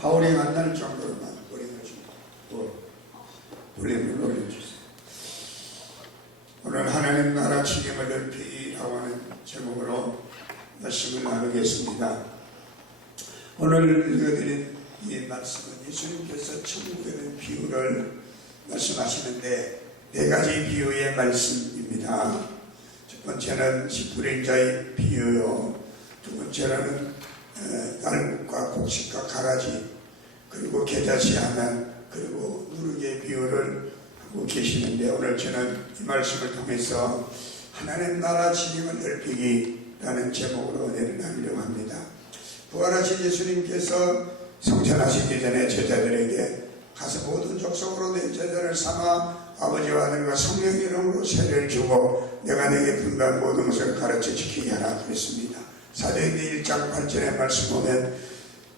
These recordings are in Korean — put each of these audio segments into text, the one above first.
하울링 안 날 정도로만 볼륨을 올려주세요. 오늘 하나님 나라 책임을 넓히기라고 하는 제목으로 말씀을 나누겠습니다. 오늘 읽어드린 이 말씀은 예수님께서 천국에 대한 비유를 말씀하시는데 네 가지 비유의 말씀입니다. 첫 번째는 십불인자의 비유요, 두 번째는 날국과 곡식과 가라지, 그리고 겨자씨 하나, 그리고 누룩의 비유를 하고 계시는데, 오늘 저는 이 말씀을 통해서 하나님 나라 진영을 넓히기라는 제목으로 은혜를 나누려고 합니다. 부활하신 예수님께서 성천하시기 전에 제자들에게 가서 모든 족속으로 내 제자를 삼아 아버지와 하늘과 성령 이름으로 세례를 주고 내가 내게 분배한 모든 것을 가르쳐 지키게 하라 그랬습니다. 사도행전 1장 8절의 말씀 보면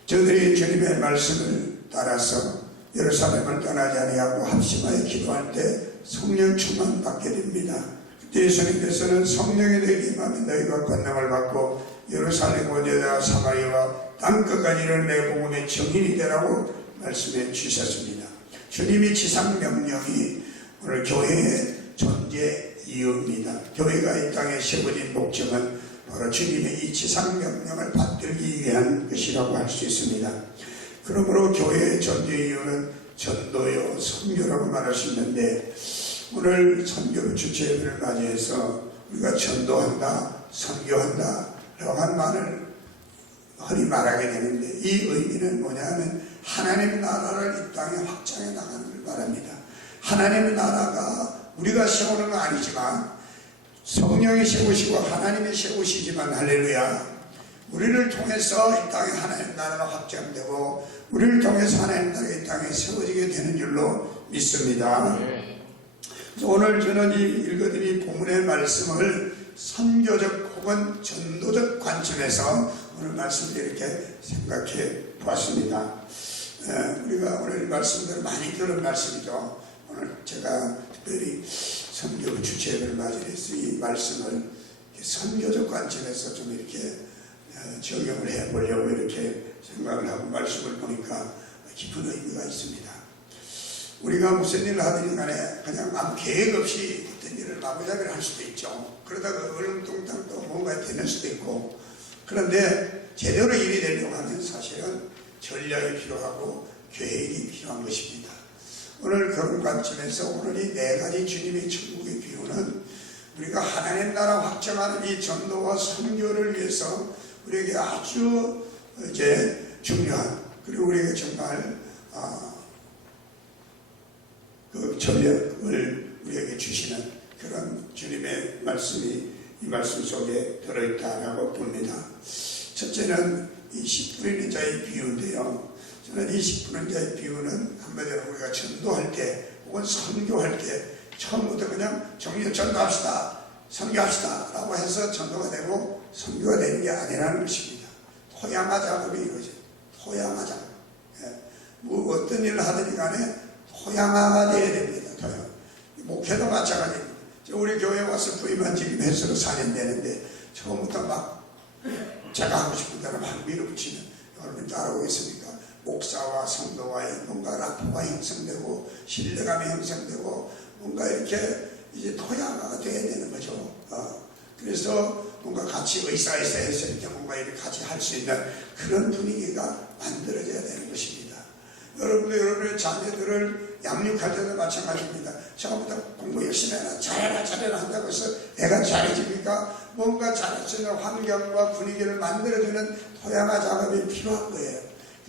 저들이 주님의 말씀을 따라서 예루살렘을 떠나지 아니하고 합심하여 기도할 때 성령 충만 받게 됩니다. 그때 예수님께서는 성령에 대해 임하면 너희가 권능을 받고 예루살렘 오대다 사마리아와 땅끝까지를 내 복음의 증인이 되라고 말씀해 주셨습니다. 주님이 지상 명령이 오늘 교회의 존재 이유입니다. 교회가 이 땅에 세워진 목적은 바로 주님의 이 지상 명령을 받들기 위한 것이라고 할 수 있습니다. 그러므로 교회의 존재 이유는 전도요, 선교라고 말할 수 있는데, 오늘 선교 주체들을 맞이해서 우리가 전도한다, 선교한다 라고 한 말을 흔히 말하게 되는데, 이 의미는 뭐냐면 하나님의 나라를 이 땅에 확장해 나가는 걸 말합니다. 하나님의 나라가 우리가 세우는 건 아니지만 성령이 세우시고 하나님이 세우시지만, 할렐루야, 우리를 통해서 이 땅에 하나님의 나라가 확장되고 우리를 통해서 하나님의 나라가 이 땅에 세워지게 되는 줄로 믿습니다. 그래서 오늘 저는 이 읽어드린 본문의 말씀을 선교적 혹은 전도적 관점에서 오늘 말씀을 이렇게 생각해 보았습니다. 우리가 오늘 이 말씀들을 많이 들은 말씀이죠. 오늘 제가 특별히 선교 주체를 맞이해서 이 말씀을 선교적 관점에서 좀 이렇게 적용을 해보려고 이렇게 생각을 하고 말씀을 보니까 깊은 의미가 있습니다. 우리가 무슨 일을 하든 간에 그냥 아무 계획 없이 어떤 일을 마구잡이를 할 수도 있죠. 그러다가 얼렁뚱땅 또 뭔가 되는 수도 있고, 그런데 제대로 일이 되려고 하면 사실은 전략이 필요하고 계획이 필요한 것입니다. 오늘 그런 관점에서 오늘 이 네 가지 주님의 천국의 비유는 우리가 하나님 나라 확장하는 이 전도와 선교를 위해서 우리에게 아주 중요한, 그리고 우리에게 정말 그 전략을 우리에게 주시는 그런 주님의 말씀이 이 말씀 속에 들어있다라고 봅니다. 첫째는 이 10분의 자의 비유인데요. 저는 이 10분의 자의 비유는 한마디로 우리가 전도할 때 혹은 선교할 때 처음부터 그냥 전도합시다, 선교합시다 라고 해서 전도가 되고 선교가 되는 게 아니라는 것입니다. 토양화 작업이 이루어져요. 토양화 작업. 뭐 어떤 일을 하든지 간에 토양화가 되어야 됩니다. 토양. 목회도 마찬가지입니다. 우리 교회에 와서 부임한 지금 해서로 4년 되는데 처음부터 막 제가 하고 싶은 대로 막 밀어붙이는, 여러분 따라오겠습니까? 목사와 성도와의 뭔가 라포가 형성되고 신뢰감이 형성되고 뭔가 이렇게 이제 토양화가 되어야 되는 거죠. 그래서 뭔가 같이 의사에서 이렇게 뭔가 이렇게 같이 할 수 있는 그런 분위기가 만들어져야 되는 것입니다. 여러분도 여러분의 자녀들을 양육할 때도 마찬가지입니다. 처음부터 공부 열심히 해라, 잘해라 한다고 해서 애가 잘해집니까? 뭔가 잘할 수 있는 환경과 분위기를 만들어주는 토양화 작업이 필요한 거예요.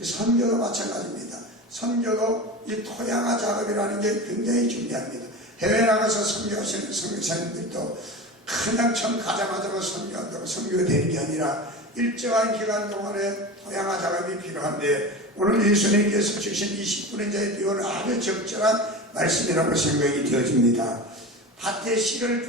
선교도 마찬가지입니다. 선교도 이 토양화 작업이라는 게 굉장히 중요합니다. 해외 나가서 선교하시는 선교사님들도 그냥 처음 가자마자 선교한다고 선교가 되는 게 아니라 일정한 기간 동안에 토양화 작업이 필요한데, 오늘 예수님께서 주신 20분의 자의 비유는 아주 적절한 말씀이라고 생각이 되어집니다. 밭에 씨를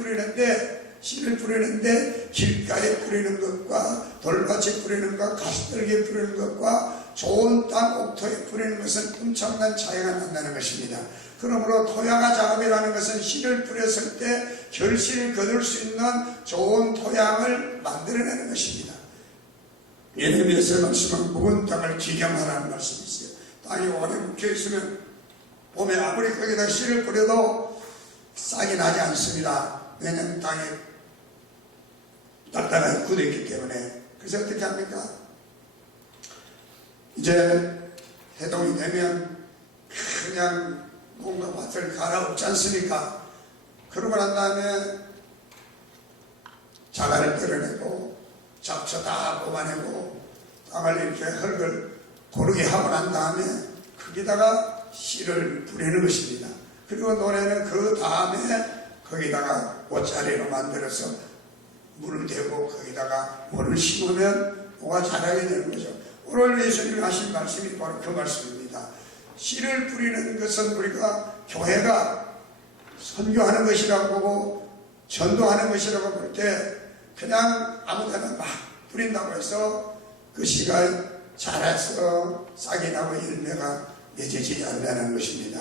뿌리는데 길가에 뿌리는 것과 돌밭에 뿌리는 것, 가시떨기에 뿌리는 것과 좋은 땅 옥토에 뿌리는 것은 엄청난 차이가 난다는 것입니다. 그러므로 토양화 작업이라는 것은 씨를 뿌렸을 때 결실을 거둘 수 있는 좋은 토양을 만들어내는 것입니다. 예레미야서 말씀은 묵은 땅을 기경하라는 말씀이 있어요. 땅이 오래 묵혀있으면 봄에 아무리 거기다 씨를 뿌려도 싹이 나지 않습니다. 왜냐하면 땅에 딱딱하게 굳어있기 때문에. 그래서 어떻게 합니까? 이제 해동이 되면 그냥 뭔가 밭을 갈아엎지 않습니까? 그러고 난 다음에 자갈을 떼어내고 잡초 다 뽑아내고 땅을 이렇게 흙을 고르게 하고 난 다음에 거기다가 씨를 뿌리는 것입니다. 그리고 노래는 그 다음에 거기다가 옷자리로 만들어서 물을 대고 거기다가 물을 심으면 뭐가 자라게 되는 거죠. 오늘 예수님이 하신 말씀이 바로 그 말씀입니다. 씨를 뿌리는 것은 우리가 교회가 선교하는 것이라고 보고 전도하는 것이라고 볼 때 그냥 아무데나 막 뿌린다고 해서 그 씨가 자라서 싹이 나고 열매가 맺어지지 않는다는 것입니다.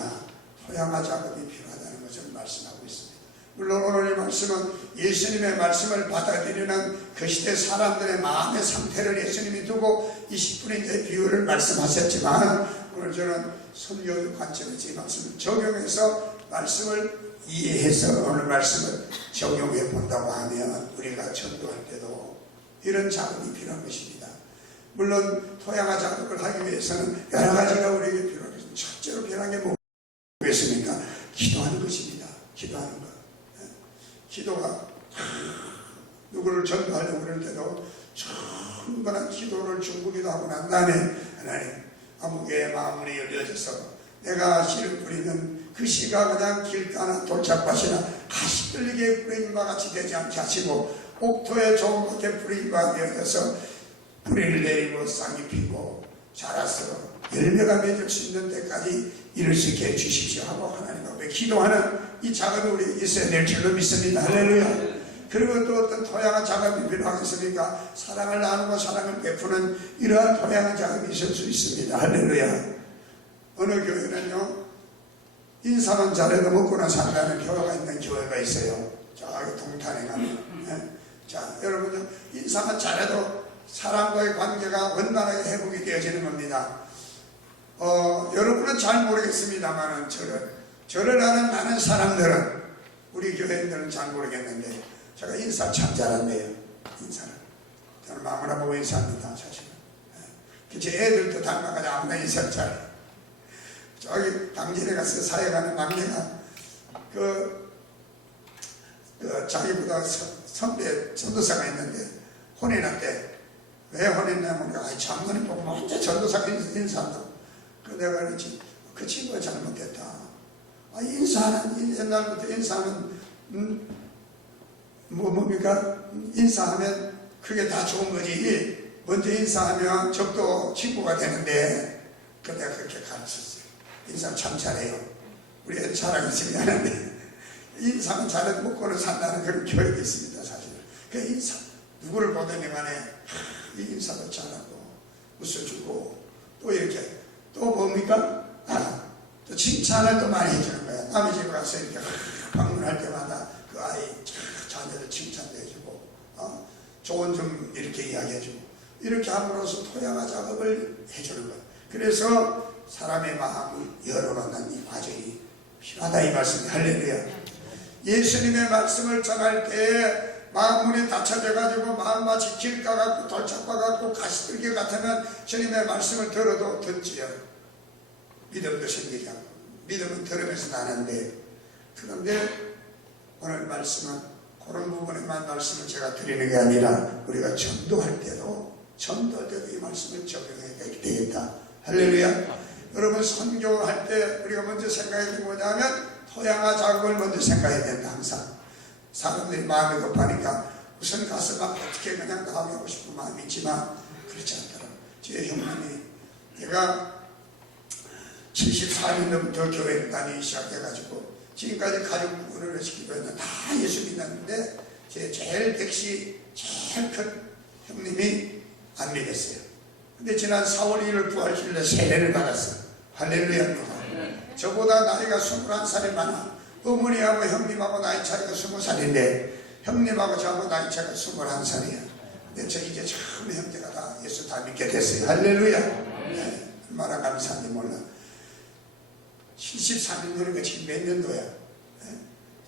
토양화 작업이 필요하다는 것을 말씀하고 있습니다. 물론 오늘 이 말씀은 예수님의 말씀을 받아들이는 그 시대 사람들의 마음의 상태를 예수님이 두고 20분의 비유를 말씀하셨지만 오늘 저는 선교 관점에서 이 말씀을 적용해서 말씀을 이해해서 오늘 말씀을 적용해 본다고 하면 우리가 전도할 때도 이런 작업이 필요한 것입니다. 물론 토양화 작업을 하기 위해서는 여러 가지가 우리에게 필요하겠습니다. 첫째로 필요한 게 뭐겠습니까? 기도하는 것입니다. 기도하는 것. 기도가 누구를 전도하려고 그럴 때도 충분한 기도를 중보기도 하고 난 다음에 하나님 아무개의 마음이 열려져서 내가 씨를 뿌리는 그 씨가 그냥 길가나 돌짝밭이나 가시 들리게 뿌린 것 같이 되지 않게 하시고 옥토에 좋은 곳에 뿌린 것 되어져서 뿌리를 내리고 싹이 피고 자라서 열매가 맺을 수 있는 데까지 이룰 수 있게 해주십시오 하고 하나님 앞에 기도하는 이 작업이 우리 있어야 될 줄로 믿습니다. 할렐루야. 그리고 또 어떤 토양한 작업이 필요하겠습니까? 사랑을 나누고 사랑을 베푸는 이러한 토양한 작업이 있을 수 있습니다. 할렐루야. 어느 교회는요 인사만 잘해도 먹고나 산다는 교회가 있는 교회가 있어요. 저기 동탄에 가면. 자, 여러분 인사만 잘해도 사람과의 관계가 원만하게 회복이 되어지는 겁니다. 여러분은 잘 모르겠습니다만 저를 아는 많은 사람들은 우리 교회인들은 잘 모르겠는데 제가 인사 참 잘한대요. 인사를 저는 마음을 보고 인사합니다. 사실은 제 애들도 닮아가지고 아무나 인사를 잘해요. 저기 당진에 가서 사역하는 막내가 자기보다 선배 전도사가 있는데 혼인한테 왜 혼했냐면 장모님 보고 혼자 전도사가 인사한다고. 그래서 내가 그랬지 그 친구가 잘못됐다. 인사하는 옛날부터 인사하면 뭡니까? 인사하면 그게 다 좋은 거지. 먼저 인사하면 적도 친구가 되는데 내가 그렇게 가르쳤어요. 인사 참 잘해요. 우리 애들 자랑했으면 하는데 인사는 잘해도 먹고는 산다는 그런 교육이 있습니다. 사실 그 인사 누구를 보더니 간에 이 인사도 잘하고 웃어주고 또 이렇게 또 뭡니까? 또 칭찬을 또 많이 해주는 거야. 남의 집에 가서 이렇게 방문할 때마다 그 아이 자녀들 칭찬도 해주고 좋은 점 이렇게 이야기해주고 이렇게 함으로써 토양화 작업을 해주는 거야. 그래서 사람의 마음을 열어놓는 이 과정이 필요하다 이 말씀이. 할렐루야. 예수님의 말씀을 전할 때에 마음문이 닫혀져 가지고 마음마치 길가 같고 돌짝바 같고 가시들기 같으면 주님의 말씀을 들어도 듣지요. 믿음도 생기지 않고 믿음은 들으면서 나는데 그런데 오늘 말씀은 그런 부분에만 말씀을 제가 드리는 게 아니라 우리가 전도할 때도 이 말씀을 적용해야 되겠다. 할렐루야. 여러분 선교할 때 우리가 먼저 생각해야 되는 뭐냐면 토양화 작업을 먼저 생각해야 된다. 항상 사람들이 마음이 급하니까 우선 가서 막 어떻게 그냥 나오고 싶은 마음이 있지만 그렇지 않더라고요. 제 형님이 제가 74년부터 교회를 다니기 시작해가지고 지금까지 가족 구원을 시키고 있는 다 예수 믿었는데 제 제일 백시 제일 큰 형님이 안 믿었어요. 근데 지난 4월 1일 부활주일에 세례를 받았어요. 할렐루야입니다. 저보다 나이가 21살이 많아. 어머니하고 형님하고 나이 차이가 20살인데 형님하고 저하고 나이 차이가 21살이야. 근데 저 이제 처음 형제가 다 예수 다 믿게 됐어요. 할렐루야. 네. 얼마나 감사한지 몰라. 73년도니까 지금 몇 년도야?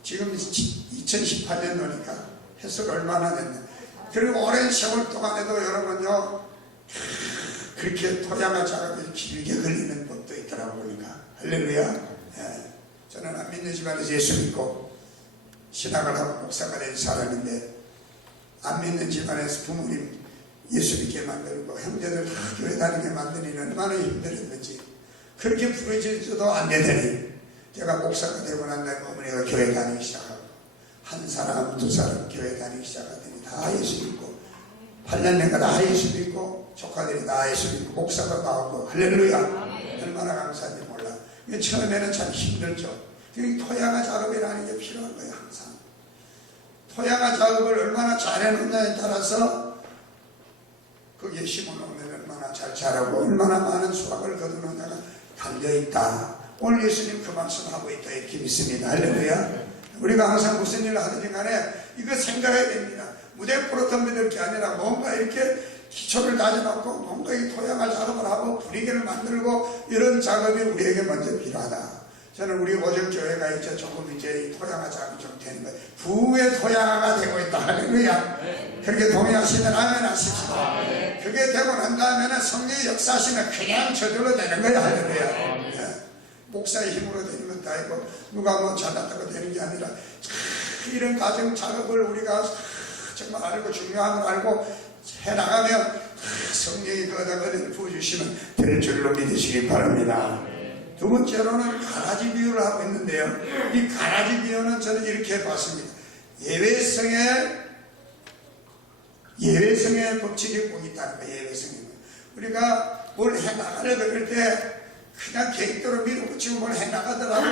지금 2018년도니까 해석 얼마나 됐나. 그리고 오랜 세월 동안에도 여러분요, 그렇게 토양화 작업이 길게 걸리는 법도 있더라고 보니까. 할렐루야. 저는 안 믿는 집안에서 예수 믿고 신학을 하고 목사가 된 사람인데, 안 믿는 집안에서 부모님 예수 믿게 만들고 형제들 다 교회 다니게 만드니 얼마나 힘들었는지, 그렇게 부러지지도 안 되더니 제가 목사가 되고 난 다음에 어머니가 교회 다니기 시작하고 한 사람 두 사람 교회 다니기 시작하더니 다 예수 믿고, 8년 내가 다 예수 믿고 조카들이 다 예수 믿고 목사가 나오고. 할렐루야. 얼마나 감사한지 몰라. 처음에는 참 힘들죠. 토양화 작업이라는 게 필요한 거예요. 항상 토양화 작업을 얼마나 잘해놓냐에 따라서 거기에 심어놓으면 얼마나 잘 자라고 얼마나 많은 수확을 거두느냐가 달려있다. 오늘 예수님 그 말씀하고 있다 이렇게 믿습니다. 할렐루야. 우리가 항상 무슨 일을 하든지 간에 이거 생각해야 됩니다. 무대포로 덤벼들 게 아니라 뭔가 이렇게 기초를 다져놓고 뭔가 이 토양화 작업을 하고 분위기를 만들고 이런 작업이 우리에게 먼저 필요하다. 저는 우리 오정교회가 이제 조금 이제 이 토양화 작업이 좀 되는 거예요. 부의 토양화가 되고 있다. 할렐루야. 그렇게 동의하시면 아멘 하십시오. 그게 되고 난 다음에는 성령의 역사하시면 그냥 저절로 되는 거예요. 할렐루야. 목사의 힘으로 되는 것도 아니고 누가 뭐 잘났다고 되는 게 아니라 이런 가정 작업을 우리가 정말 알고 중요한 걸 알고 해나가면 성령이 거기다 은혜를 부어주시면 될 줄로 믿으시기 바랍니다. 두 번째로는 가라지 비유를 하고 있는데요, 이 가라지 비유는 저는 이렇게 봤습니다. 예외성의 법칙이 꼭 있다는 거예요. 예외성에는 우리가 뭘 해나가려 그럴 때 그냥 계획대로 밀어붙이고 뭘 해나가더라도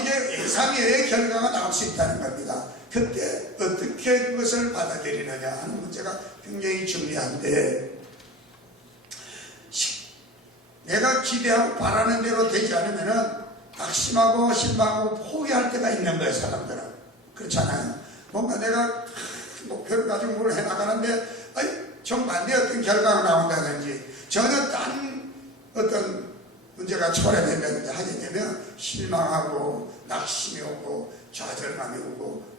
이게 예상외의 결과가 나올 수 있다는 겁니다. 그때 어떻게 그것을 받아들이느냐 하는 문제가 굉장히 중요한데, 내가 기대하고 바라는 대로 되지 않으면 낙심하고 실망하고 포기할 때가 있는 거예요. 사람들은 그렇잖아요. 뭔가 내가 목표를 가지고 뭘 해나가는데 정반대 어떤 결과가 나온다든지 전혀 딴 어떤 문제가 초래된다든지 하게 되면 실망하고 낙심이 오고 좌절감이 오고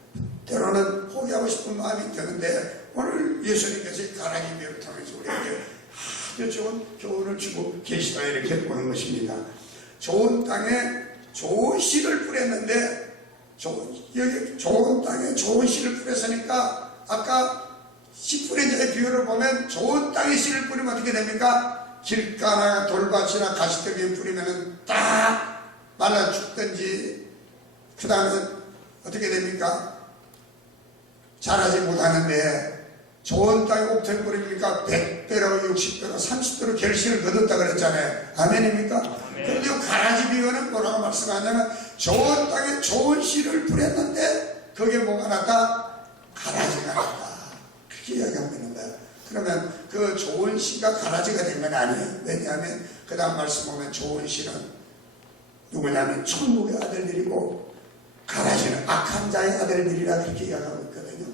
때로는 포기하고 싶은 마음이 드는데, 오늘 예수님께서 이 가라지 비유를 통해서 우리에게 아주 좋은 교훈을 주고 계시다 이렇게 보는 것입니다. 좋은 땅에 좋은 씨를 뿌렸는데, 여기 좋은 땅에 좋은 씨를 뿌렸으니까 아까 씨 뿌린 자의 비유를 보면 좋은 땅에 씨를 뿌리면 어떻게 됩니까? 길가나 돌밭이나 가시더기에 뿌리면 딱 말라 죽든지, 그 다음에 어떻게 됩니까? 자라지 못하는데, 좋은 땅에 옥토에 뿌리니까 100배로 60배로 30배로 결실을 거뒀다 그랬잖아요. 아멘입니까? 그런데 가라지 비유는 뭐라고 말씀하냐면, 좋은 땅에 좋은 씨를 뿌렸는데 거기에 뭐가 났다? 가라지가 났다. 그렇게 이야기하고 있는 거예요. 그러면 그 좋은 씨가 가라지가 된 건 아니에요. 왜냐하면 그 다음 말씀 보면 좋은 씨는 누구냐면 천국의 아들들이고 가라지는 악한 자의 아들들이라 그렇게 이야기하고 있거든요.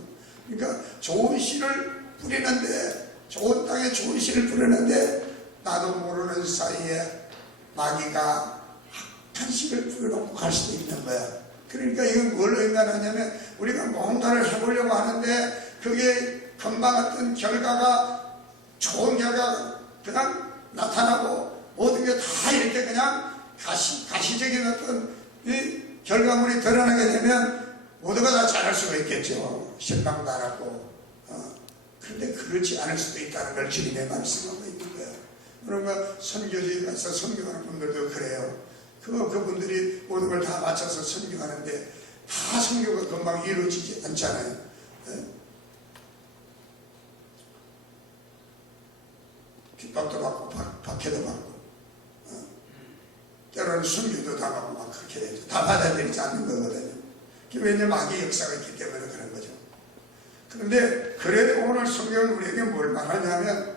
그러니까 좋은 씨를 뿌리는데, 좋은 땅에 좋은 씨를 뿌리는데 나도 모르는 사이에 마귀가 악한 씨를 뿌려놓고 갈 수도 있는 거야. 그러니까 이건 뭘 의미하냐면, 우리가 뭔가를 해보려고 하는데 그게 금방 어떤 결과가, 좋은 결과가 그냥 나타나고 모든 게 다 이렇게 그냥 가시적인 어떤 이 결과물이 드러나게 되면 모두가 다 잘할 수가 있겠죠. 실망도 안 하고. 그런데 그렇지 않을 수도 있다는 걸 주님의 말씀하고 있는 거예요. 그러니까 선교지에 가서 선교하는 분들도 그래요. 그분들이 모든 걸 다 맞춰서 선교하는데 다 선교가 금방 이루어지지 않잖아요. 핍박도 받고 박해도 받고 때로는 순교도 당하고 막 그렇게 되죠. 다 받아들이지 않는 거거든요. 왜냐면 마귀의 역사가 있기 때문에 그런 거죠. 그런데 그래도 오늘 성경은 우리에게 뭘 말하냐면,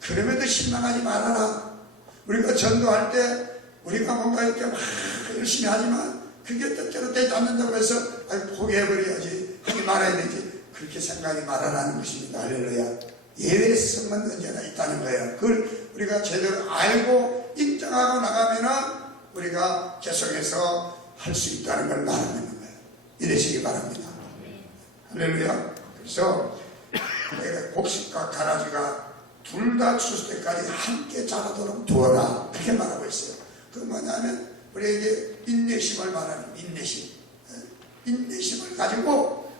그럼에도 실망하지 말아라. 우리가 전도할 때 우리가 뭔가 이렇게 막 열심히 하지만 그게 뜻대로 되지 않는다고 해서 포기해버려야지, 하지 말아야 되지, 그렇게 생각하지 말아라는 것입니다. 할렐루야. 예외성은 언제나 있다는 거예요. 그걸 우리가 제대로 알고 인정하고 나가면은 우리가 계속해서 할 수 있다는 걸 말하는 거예요. 이러시기 바랍니다. 할렐루야. 그래서 곡식과 가라지가 둘 다 추수 때까지 함께 자라도록 두어라, 그렇게 말하고 있어요. 그 뭐냐면 우리에게 인내심을 말하는 인내심을 가지고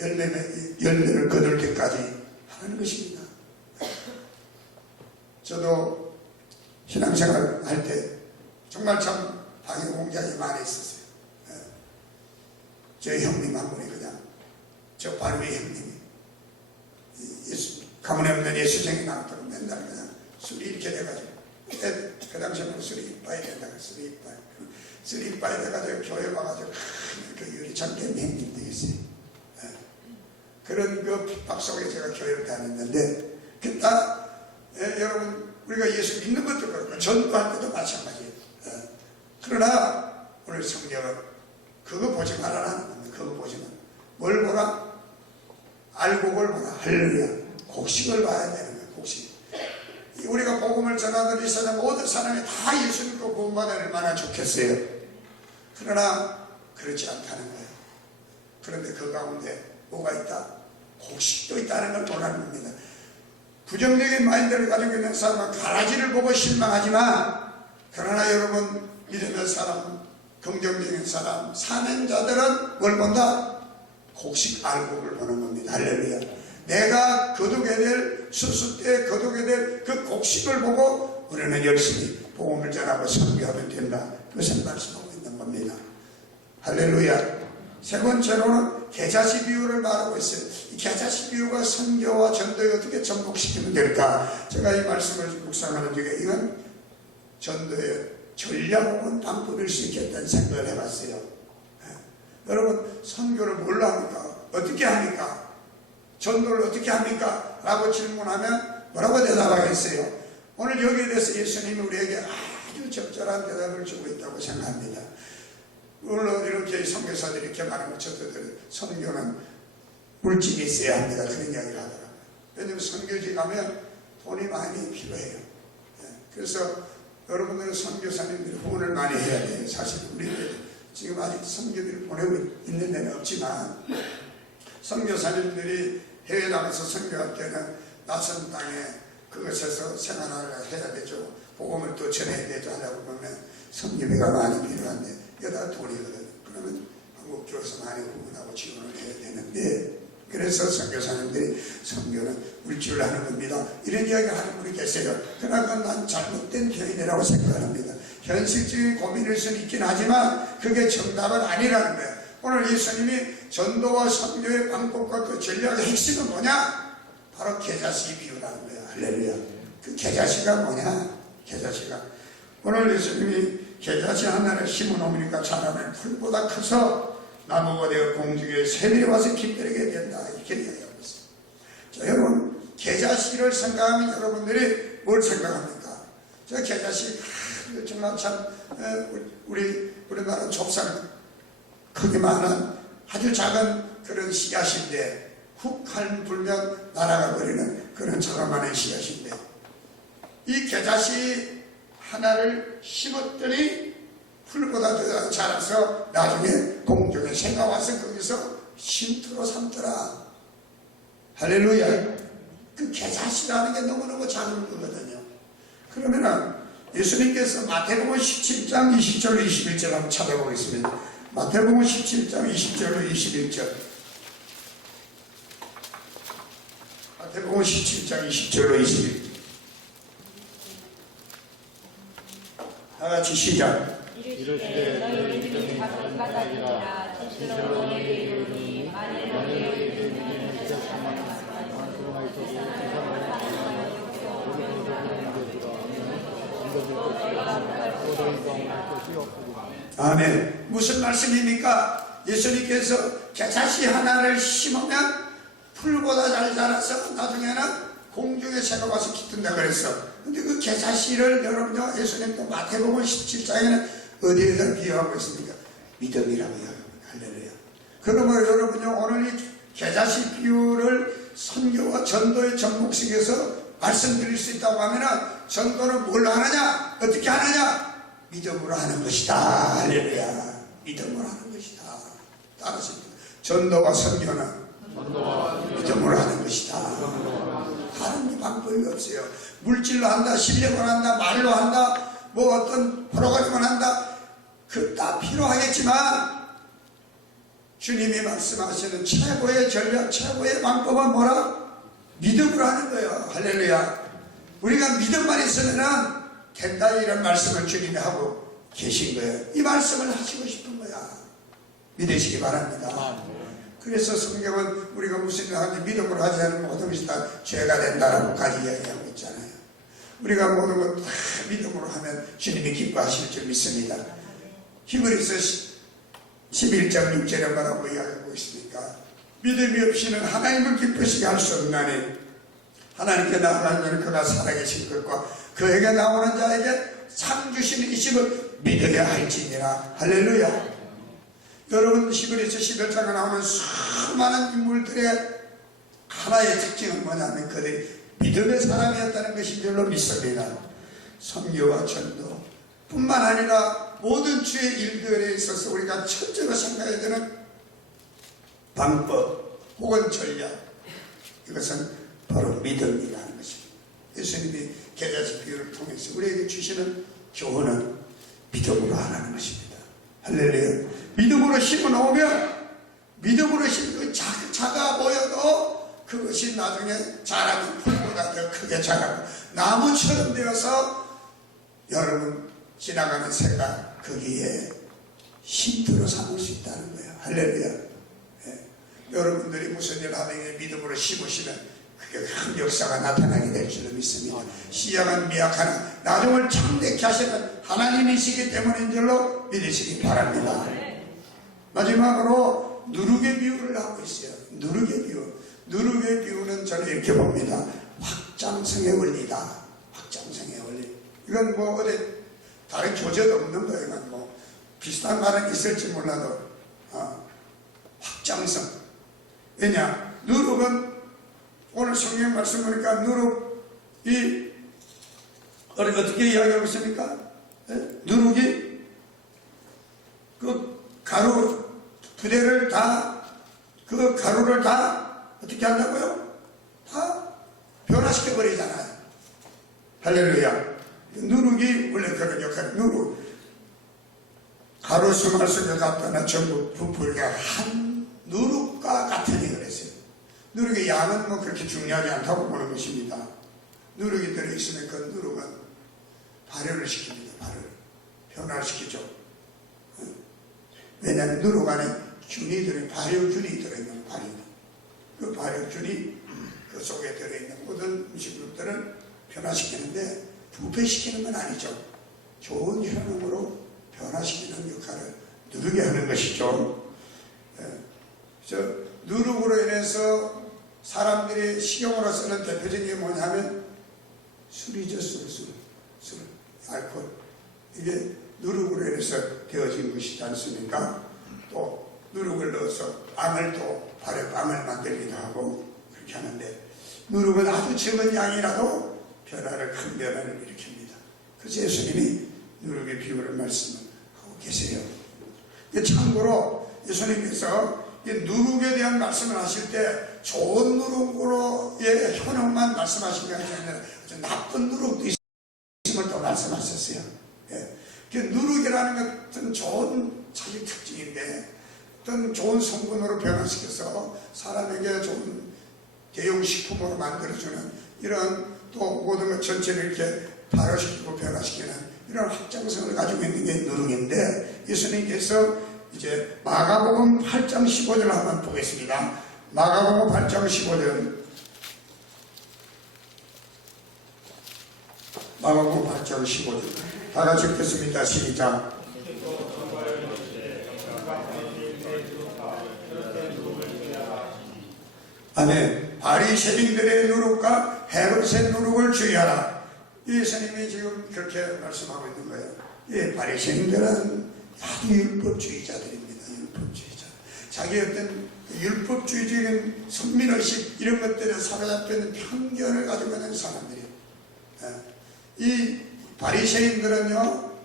열매를 거둘 때까지 하는 것입니다. 저도 신앙생활 할 때 정말 참 방해 공작이 많이 있었어요. 저희 형님 한 분이 그냥 저 바로 위에 형님이 가문에 없는 예수쟁이 나왔다고 맨날 그냥 술이 이렇게 돼가지고 그 당시에는 술이 이빠이 된다고 술이 이빠이 돼가지고 교회 와가지고 그 유리창 깬 형님 되겠어요. 그런 그 핍박 속에 제가 교회를 다녔는데 그다 여러분 우리가 예수 믿는 것도 그렇고 전도할 때도 마찬가지예요. 그러나 오늘 성경은 그거 보지 말아라는 겁니다. 그거 보지 마라. 뭘 보라? 알곡을 보라. 할렐루야. 곡식을 봐야 되는 거예요. 곡식. 우리가 복음을 전하던 이 세상 모든 사람이 다 예수 믿고 구원받으면 얼마나 좋겠어요. 그러나 그렇지 않다는 거예요. 그런데 그 가운데 뭐가 있다? 곡식도 있다는 걸 보라는 겁니다. 부정적인 마인드를 가지고 있는 사람은 가라지를 보고 실망하지만, 그러나 여러분 믿음의 사람, 긍정적인 사람, 사명자들은 뭘 본다? 곡식 알곡을 보는 겁니다. 할렐루야. 내가 거두게 될 수수 때 거두게 될 그 곡식을 보고 우리는 열심히 복음을 전하고 선교하면 된다. 그것을 말씀하고 있는 겁니다. 할렐루야. 세 번째로는 계자시 비유를 말하고 있어요. 이 계자시 비유가 선교와 전도에 어떻게 접목시키면 될까? 제가 이 말씀을 묵상하는 중에 이건 전도의 전략 혹은 방법일 수 있겠다는 생각을 해봤어요. 여러분 선교를 뭘로 합니까? 어떻게 합니까? 전도를 어떻게 합니까? 라고 질문하면 뭐라고 대답하겠어요? 오늘 여기에 대해서 예수님이 우리에게 아주 적절한 대답을 주고 있다고 생각합니다. 물론 이렇게 선교사들이 이렇게 말하는 것처럼 선교는 물질이 있어야 합니다. 그런 이야기를 하더라고요. 왜냐하면 선교지 가면 돈이 많이 필요해요. 그래서 여러분들은 선교사님들이 후원을 많이 해야 돼요. 사실 우리들 지금 아직 선교비를 보내고 있는 데는 없지만, 선교사님들이 해외 나가서 선교할 때는 낯선 땅에 그것에서 생활을 해야 되죠. 복음을 또 전해야 되죠. 하려고 보면 선교비가 많이 필요한데 여기다가 돈이거든. 그러면 한국 교회에서 많이 후원하고 지원을 해야 되는데, 그래서 선교사님들이 선교는 물질을 하는 겁니다. 이런 이야기를 하는 분이 계세요. 그러나 그건 난 잘못된 표현이라고 생각합니다. 현실적인 고민일 수는 있긴 하지만 그게 정답은 아니라는 거예요. 오늘 예수님이 전도와 선교의 방법과 그 전략의 핵심은 뭐냐? 바로 계자시 비유라는 거예요. 할렐루야. 그 계자시가 뭐냐? 계자시가 오늘 예수님이 계자시 하나를 심어놓으니까 자라면 풀보다 커서 나무가 되어 공중에 새들이 와서 깃들게 된다. 이렇게 이야기하고 있어요. 자, 여러분 계자시를 생각하면 여러분들이 뭘 생각합니까? 저 계자시 정말 참 우리나라 좁산 크기만한 아주 작은 그런 씨앗인데 훅 한 불면 날아가 버리는 그런 자그마한 씨앗인데, 이 계자씨 하나를 심었더니 풀보다 더 자라서 나중에 공중에 새가 와서 거기서 쉼터로 삼더라. 할렐루야. 그 계자씨라는 게 너무너무 작은 거거든요. 그러면은 예수님께서 마태복음 17장 20절 21절 한번 찾아보겠습니다. 마태복음 17장 20절 21절. 마태복음 17장 20절 21절. 다같이 시작. 이르시되 너희 믿음이 작은 까닭이라 진실로 너희에게 이르노니 만일 너희에게 믿으면 이렇게만 만수가 있어도 세상을 아멘. 무슨 말씀입니까? 예수님께서 계자씨 하나를 심으면 풀보다 잘 자라서 나중에는 공중에 새가 와서 깃든다 그랬어. 근데 그 계자씨를 여러분요, 예수님도 마태복음 17장에는 어디에다 비유하고 있습니까? 믿음이라고 이야기합니다. 할렐루야. 그러면 여러분요, 오늘 이 계자씨 비유를 선교와 전도의 접목식에서 말씀드릴 수 있다고 하면 전도는 뭘로 하느냐? 어떻게 하느냐? 믿음으로 하는 것이다. 할렐루야. 믿음으로 하는 것이다. 따라서 전도와 선교는 믿음으로 하는 것이다. 다른 방법이 없어요. 물질로 한다, 실력으로 한다, 말로 한다, 뭐 어떤 프로그램을 한다, 그 다 필요하겠지만 주님이 말씀하시는 최고의 전략, 최고의 방법은 뭐라? 믿음으로 하는 거예요. 할렐루야. 우리가 믿음만 있으면 된다, 이런 말씀을 주님이 하고 계신 거예요. 이 말씀을 하시고 싶은 거야. 믿으시기 바랍니다. 그래서 성경은 우리가 무슨 일 하는지 믿음으로 하지 않으면 모든 것이 다 죄가 된다라고까지 이야기하고 있잖아요. 우리가 모든 것 다 믿음으로 하면 주님이 기뻐하실 줄 믿습니다. 히브리서 11장 6절에 뭐라고 이야기하고 있습니까? 믿음이 없이는 하나님을 기쁘시게 할 수 없나니 하나님께 나아가면 그가 살아계신 것과 그에게 나오는 자에게 상 주시는 이 집을 믿어야 할지니라. 할렐루야. 여러분, 히브리서 11장에 나오는 수많은 인물들의 하나의 특징은 뭐냐면 그들이 믿음의 사람이었다는 것인 줄로 믿습니다. 선교와 전도 뿐만 아니라 모든 주의 일들에 있어서 우리가 첫째로 생각해야 되는 방법 혹은 전략, 이것은 바로 믿음이라는 것입니다. 예수님이 계좌식 비유를 통해서 우리에게 주시는 교훈은 믿음으로 하라는 것입니다. 할렐루야. 믿음으로 심어놓으면 믿음으로 심고 작아 보여도 그것이 나중에 자라면 풀보다 더 크게 자라고 나무처럼 되어서 여러분 지나가는 새가 거기에 쉼터로 삼을 수 있다는 거예요. 할렐루야. 예. 여러분들이 무슨 일을 하든지 믿음으로 심으시면 그게 큰 역사가 나타나게 될 줄로 믿습니다. 시작은 미약하나 나중을 창대케 하시는 하나님이시기 때문인 줄로 믿으시기 바랍니다. 마지막으로 누룩의 비유를 하고 있어요. 누룩의 비유. 누룩의 비유는 저는 이렇게 봅니다. 확장성의 원리다. 확장성의 원리. 이건 뭐 어디 다른 교재도 없는 거예요. 이건 뭐 비슷한 말은 있을지 몰라도 확장성. 왜냐? 누룩은 오늘 성경 말씀 보니까 누룩이 어떻게 이야기하고 있습니까? 누룩이 그 가루 부대를 다, 그 가루를 다 어떻게 한다고요? 다 변화시켜 버리잖아요. 할렐루야. 누룩이 원래 그런 역할을, 누룩 가루 수말 속에 갖다가 전부 부풀게 한 누룩과 같으니 그랬어요. 누룩의 양은 뭐 그렇게 중요하지 않다고 보는 것입니다. 누룩이 들어있으면 그 누룩은 발효를 시킵니다. 발효를. 변화를 시키죠. 왜냐하면 누룩 안에 균이 발효균이 들어있는 발효. 그 발효균이 그 속에 들어있는 모든 음식물들을 변화시키는데 부패시키는 건 아니죠. 좋은 효능으로 변화시키는 역할을 누룩이 하는 것이죠. 누룩으로 인해서 사람들이 식용으로 쓰는 대표적인 게 뭐냐면 술이죠. 술, 알코올. 이게 누룩으로 인해서 되어진 것이지 않습니까? 또 누룩을 넣어서 빵을 또 발효빵을 만들기도 하고 그렇게 하는데 누룩은 아주 적은 양이라도 큰 변화를 일으킵니다. 그래서 예수님이 누룩의 비유를 말씀하고 계세요. 참고로 예수님께서 누룩에 대한 말씀을 하실 때 좋은 누룩으로의 효능만 말씀하신 게 아니라 나쁜 누룩도 있음을 또 말씀하셨어요. 누룩이라는 것은 좋은 자기 특징인데 어떤 좋은 성분으로 변화시켜서 사람에게 좋은 대용식품으로 만들어주는 이런 또 모든 것 전체를 이렇게 발효시키고 변화시키는 이런 확장성을 가지고 있는 게 누룩인데 예수님께서 이제 마가복음 8장 15절 한번 보겠습니다. 마가복음 8장 15절. 마가복음 8장 15절. 다 같이 읽겠습니다. 시작. 아멘. 바리새인들의 누룩과 헤롯의 누룩을 주의하라. 예수님이 지금 그렇게 말씀하고 있는 거예요. 예, 바리새인들은 아주 율법주의자들입니다. 율법주의자. 자기 어떤 율법주의적인 선민의식 이런 것들에 사로잡혀 있는 편견을 가지고 있는 사람들이에요. 이 바리새인들은요,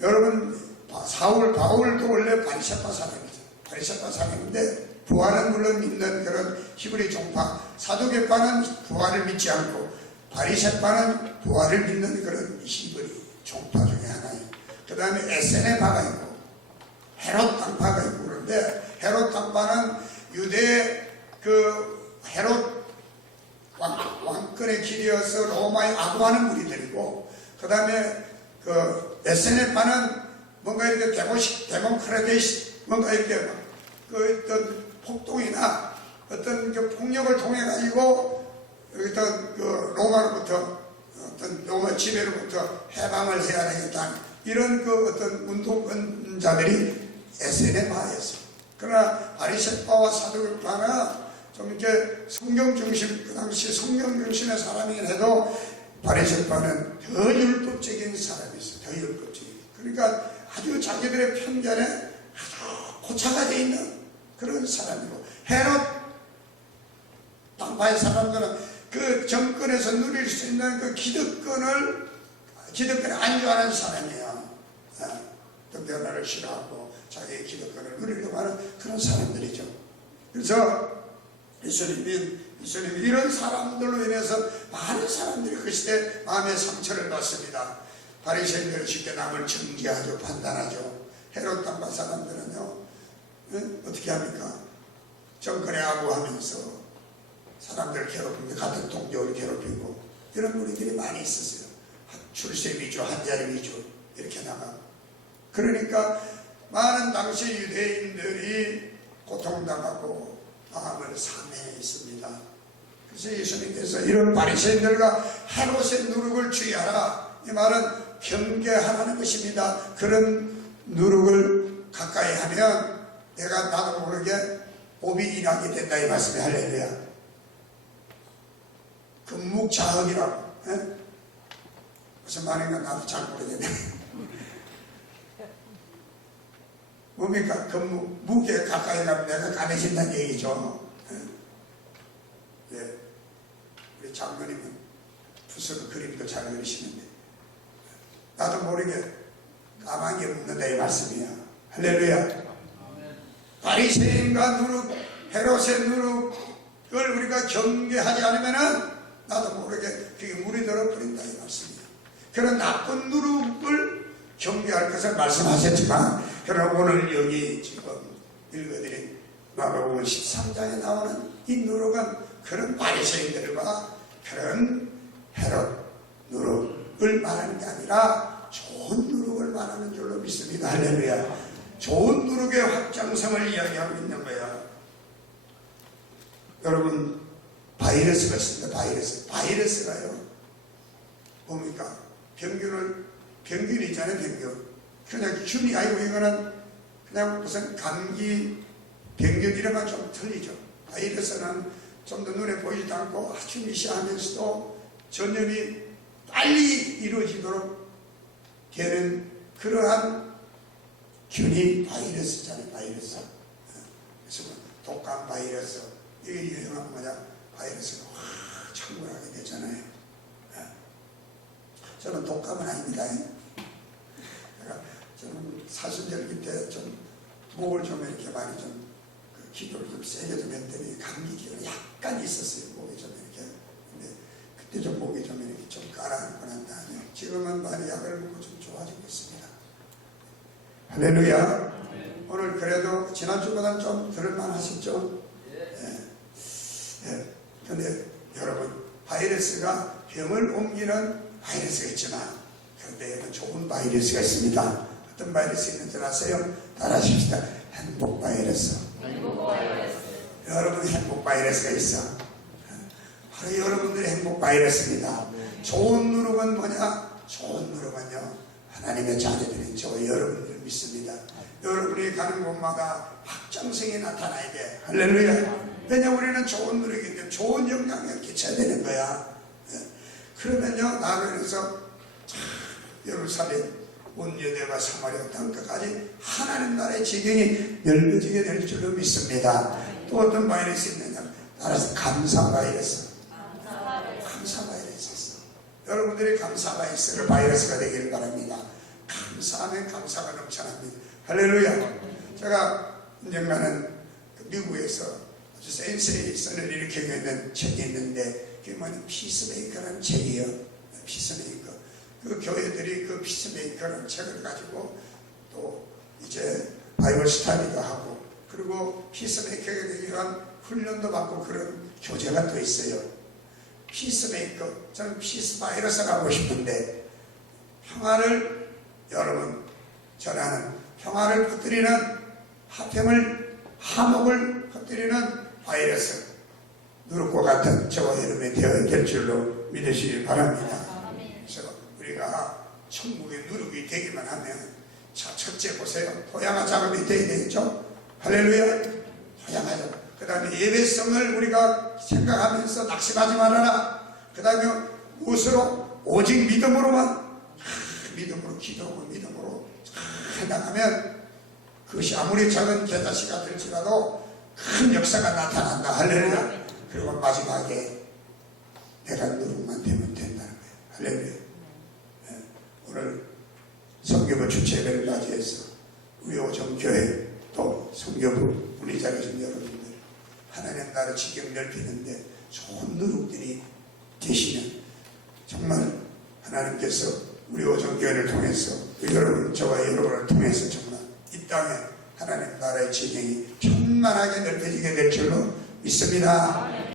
여러분 바울도 원래 바리새파 사람이죠. 바리새파 사람인데 부활은 물론 믿는 그런 히브리 종파, 사두개파는 부활을 믿지 않고 바리새파는 부활을 믿는 그런 히브리 종파 중에 하나예요. 그 다음에 에세네파가 있고 헤롯 당파가 있고 그런데 헤롯 당파는 유대 그 헤롯 왕권에 기대어서 로마에 아부하는 무리들이고, 그 다음에 그 에세네파는 뭔가 이렇게 데모크라데시 뭔가 이렇게 그 어떤 폭동이나 어떤 그 폭력을 통해 가지고 어떤 그 로마로부터 어떤 로마 지배로부터 해방을 해야 되겠다 이런 그 어떤 운동자들이 에세네파였어요. 그러나 바리새파와 사두개파는 좀 이렇게 성경 중심, 그 당시 성경 중심의 사람이긴 해도 바리새파는 더 율법적인 사람이었어요. 더 율법적인. 그러니까 아주 자기들의 편견에 아주 고착화되어 있는 그런 사람이고, 헤롯 당파의 사람들은 그 정권에서 누릴 수 있는 그 기득권에 안주하는 사람이에요. 또 변화를 싫어하고 자기의 기득권을 누리려고 하는 그런 사람들이죠. 그래서 예수님이 이런 사람들로 인해서 많은 사람들이 그 시대에 마음의 상처를 받습니다. 바리새인들은 쉽게 남을 정죄하죠, 판단하죠. 헤롯 당파 사람들은요, 어떻게 합니까? 정권에 아부하면서 사람들을 괴롭히고 같은 동족을 괴롭히고 이런 무리들이 많이 있었어요. 출세 위주, 한자리 위주 이렇게 나가고. 그러니까 많은 당시 유대인들이 고통당하고 마음을 상해 있습니다. 그래서 예수님께서 이런 바리새인들과 헤롯의 누룩을 주의하라, 이 말은 경계하라는 것입니다. 그런 누룩을 가까이 하면 내가 나도 모르게 오비 일하게 된다 이 말씀이. 할렐루야. 금묵자흑이라고. 무슨 말인가 나도 잘 모르겠네. 뭡니까? 무게 가까이 가면 내가 까매진다는 얘기죠. 예. 우리 장로님은 붓으로 그림도 잘 그리시는데 나도 모르게 까만 게 묻는다 이 말씀이야. 할렐루야. 바리새인과 누룩, 헤롯의 누룩을 우리가 경계하지 않으면은 나도 모르게 그게 물이 들어버린다 이 말씀이야. 그런 나쁜 누룩을 경계할 것을 말씀하셨지만, 그러나 오늘 여기 지금 읽어드린 마가복음 13장에 나오는 이 누룩은 그런 바리새인들과 그런 헤롯 누룩을 말하는 게 아니라 좋은 누룩을 말하는 줄로 믿습니다. 할렐루야. 좋은 누룩의 확장성을 이야기하고 있는 거야. 여러분, 바이러스가 있습니다. 바이러스가요, 뭡니까? 병균이 있잖아요. 병균. 그냥 균이 아니고 이거는 그냥 무슨 감기 병균 이런건 좀 틀리죠. 바이러스는 좀 더 눈에 보이지도 않고 아주 미시하면서도 전염이 빨리 이루어지도록 되는 그러한 균이 바이러스잖아요. 바이러스. 그래서 독감 바이러스, 이게 유행하면 뭐냐, 바이러스가 확 창궐하게 되잖아요. 저는 독감은 아닙니다. 저는 사순절기 때 좀 목을 좀 이렇게 많이 좀 기도를 좀 세게 좀 했더니 감기 기운이 약간 있었어요. 목이 좀 이렇게. 근데 그때 좀 목이 좀 이렇게 좀 가라앉고 난 다음에 지금은 많이 약을 먹고 좀 좋아지고 있습니다. 할렐루야. 오늘 그래도 지난주보다는 좀 들을만 하셨죠? 근데 여러분, 바이러스가 병을 옮기는 바이러스가 있지만 그런데 좋은 바이러스가 있습니다. 어떤 바이러스 있는지 아세요? 따라하십시다. 행복 바이러스. 여러분, 행복 바이러스가 있어. 바로 여러분들의 행복 바이러스입니다. 좋은 누룩은 뭐냐? 좋은 누룩은요, 하나님의 자녀들인 저 여러분들을 믿습니다. 여러분이 가는 곳마다 확장성이 나타나야 돼. 할렐루야. 왜냐하면 우리는 좋은 누룩인데 좋은 영향을 끼쳐야 되는 거야. 그러면요, 나로 인해서 예루살렘 온 유대와 사마리아 땅끝까지 하나님 나라의 지경이 넓어지게 될 줄로 믿습니다. 또 어떤 바이러스 있느냐? 따라서 감사 바이러스. 감사 바이러스 있어. 여러분들이 감사 바이러스가 되기를 바랍니다. 감사하면 감사가 넘쳐납니다. 할렐루야. 제가 언젠가는 미국에서 아주 센세이 선을 일으키고 있는 책이 있는데 그게 뭐냐면 피스메이커라는 책이에요. 피스메이커. 그 교회들이 그 피스메이커라는 책을 가지고 또 이제 바이블 스터디도 하고 그리고 피스메이커가 되기 위한 훈련도 받고 그런 교재가 또 있어요. 피스메이커. 저는 피스 바이러스가 하고 싶은데 평화를 여러분 전하는 평화를 퍼뜨리는 화목을 퍼뜨리는 바이러스 누룩과 같은 저와 여러분이 되어야 될 줄로 믿으시기 바랍니다. 그래서 우리가 천국의 누룩이 되기만 하면 첫째 보세요. 토양화 작업이 되어야 되겠죠. 할렐루야. 토양화 작업. 그 다음에 예배성을 우리가 생각하면서 낙심하지 말아라. 그 다음에 무엇으로? 오직 믿음으로만 믿음으로 기도하고 믿음으로 해나가면 그것이 아무리 작은 겨자씨가 될지라도 큰 역사가 나타난다. 할렐루야. 그리고 마지막에 내가 누룩만 되면 된다는 거예요. 할렐루야. 네. 오늘 성교부 주체를 맞이해서 우리 오정교회 또 성교부 우리 자리에 계신 여러분들 하나님 나라 지경 넓히는데 좋은 누룩들이 되시면 정말 하나님께서 우리 오정교회를 통해서 여러분 저와 여러분을 통해서 정말 이 땅에 하나님 나라의 지경이 충만하게 넓혀지게 될 줄로 믿습니다.